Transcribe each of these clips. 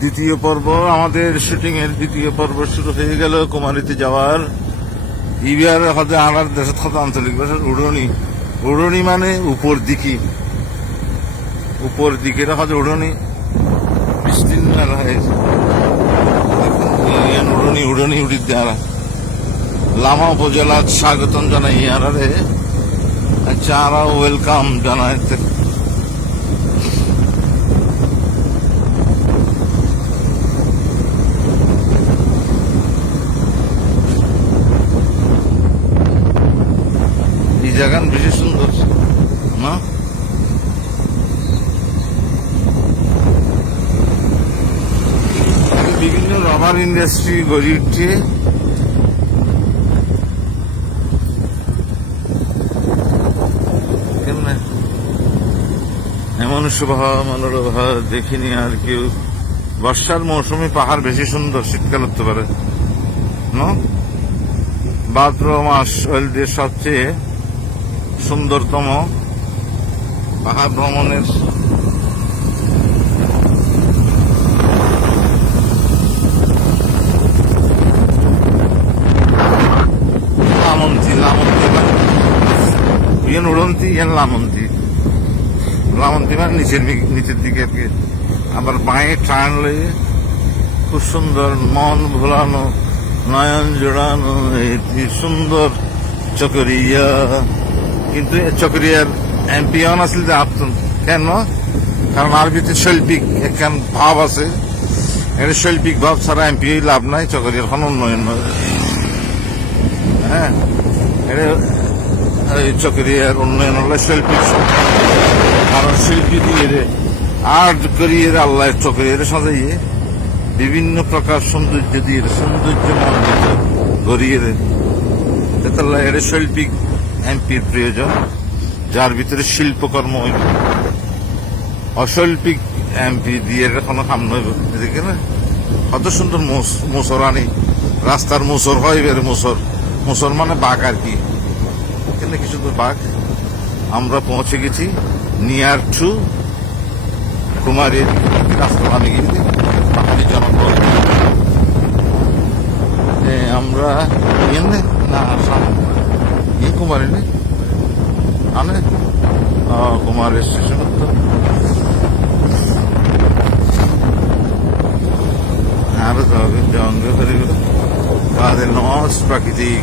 দ্বিতীয় পর্ব, আমাদের শুটিং এর দ্বিতীয় পর্ব শুরু হয়ে গেল কুমারীতে যাওয়ার। ইবিআর হতে আনার দেশের কথা আঞ্চলিক ভাষার উড়নি। উড়নি মানে উপর দিকে, উপর দিকের হতে উড়নি বিস্তীর্ণ হয়েছে। উড়নি উড়নি উড়ি দেওয়া লামা উপজেলা স্বাগতম জানাই ইয়ারে। আচ্ছা, আরা ওয়েলকাম জানাইতে। এই জায়গা বেশি সুন্দর না? বিভিন্ন রাবার ইন্ডাস্ট্রি গড়ে উঠছে। কেমন এমন শোভা মনোরভা দেখিনি আর কেউ। বর্ষার মৌসুমে পাহাড় বেশি সুন্দর, শীতকাল হতে পারে না? ভাদ্র মাস ওয়েলদের সবচেয়ে সুন্দরতম পাহাড় ভ্রমণের লামন্তি মানে নিচের দিকে আর কি। আবার বাঁয়ে টানলে খুব সুন্দর, মন ভোলানো, নয়ন জোড়ানো সুন্দর চকরিয়া। কিন্তু চকরিয়ার এমপিয়ন আসলে আপতন কেন? কারণ আরবিতে শৈল্পিক একখান ভাব আছে। এটা শৈল্পিক ভাব ছাড়া এমপি লাভ নাই, চকরিয়ার কোনো উন্নয়ন নয়। হ্যাঁ, এটা চকরিয়ার উন্নয়ন হলে শৈল্পিক, কারণ শিল্পী দিয়ে আর্ট করিয়ে আল্লাহ চকরিয়ারে সাজাইয়ে বিভিন্ন প্রকার সৌন্দর্য দিয়ে সৌন্দর্য মণ্ডিত গড়িয়ে তাল্লাহ এটা শৈল্পিক এমপির প্রয়োজন, যার ভিতরে শিল্পকর্ম হইবে। অশৈল্পিক এমপি দিয়ে কোনো কাম নইব। দেখে না কত সুন্দর মোসর আনি, রাস্তার মোসর হয় বের মোসর। মোসর মানে বাঘ আর কি, এখানে কি সুন্দর বাঘ। আমরা পৌঁছে গেছি নিয়ার টু কুমারীর রাস্তা নামে গেছি পাহাড়ি জনপদ। আমরা না কুমারী নেই আনে কুমারের স্টেশন তো আরো তো হবে জঙ্গল ধরে গেল তাদের নস প্রাকৃতিক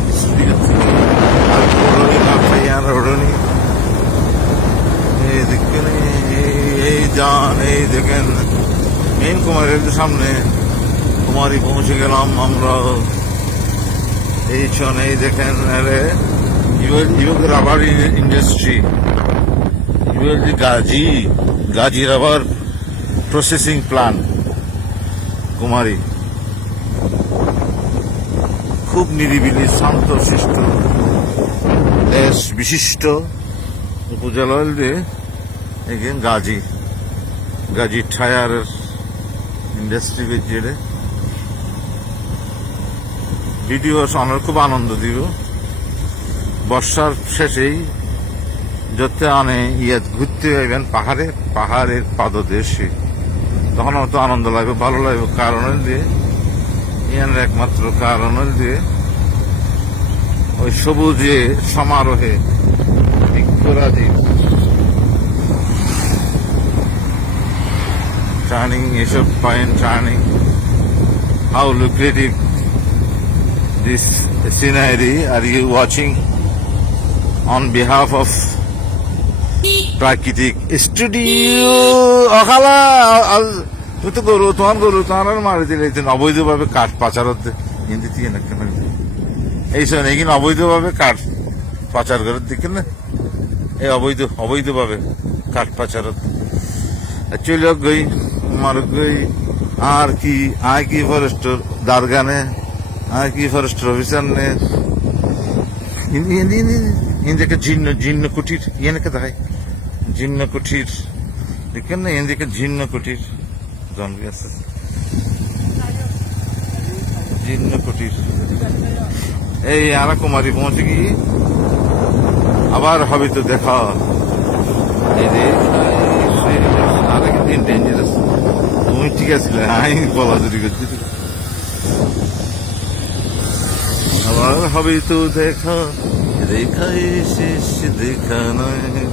ওড়নি। এই দেখেন, এই যান, এই দেখেন মেন কুমারীর সামনে কুমারী পৌঁছে গেলাম আমরা। এই ছন এই দেখেন rubber industry, Gazi rubber processing plant কুমারী। খুব নিরিবিলি, শান্ত শিষ্ট দেশ বিশিষ্ট উপজেলা দিয়ে এখানে গাজী টায়ার ইন্ডাস্ট্রি বেজে ভিডিও আমার খুব আনন্দ দিব। বর্ষার শেষেই যত আনে ঘুরতে যাইবেন পাহাড়ের পাদদেশে, তখন অত আনন্দ লাগবে, ভালো লাগবে। কারণের দিয়ে ইয়ানের একমাত্র কারণের দিয়ে ওই সবুজে সমারোহে বৃক্ষরাজি টার্নিং, এসব pine turning. How lucrative this scenery are you watching on behalf of প্রাকৃতিক স্টুডিও? অখালা তুই তো গরু, তোমার গরু তোমার মারি দিলে অবৈধভাবে কাঠ পাচার হতে হিন্দি থেকে না কেন এই সময় এখানে অবৈধভাবে কাঠ পাচার করার দিকে না, এই অবৈধভাবে কাঠ পাচার হতে চল গই মার গই। আর কি ফরেস্টর দারগানে আর কি ফরেস্টর অফিসার নে ইন্দিকে জিন্ন কুটির ইয়েনকে দেখায়। জিন্ন কুটির দেখেন না, ইন্দিকে জিন্ন কুটির জন্মে আছে। জিন্ন কুটির এই আরা কুমারী পৌঁছে গিয়ে আবার হবে তো দেখা। এই যে আরেকদিন ডেঞ্জারাস তুমি ঠিক ঠিক আছে আমি বলা চুরি করছি আবার হবে তো দেখা দেখাই শেষ দেখা নয়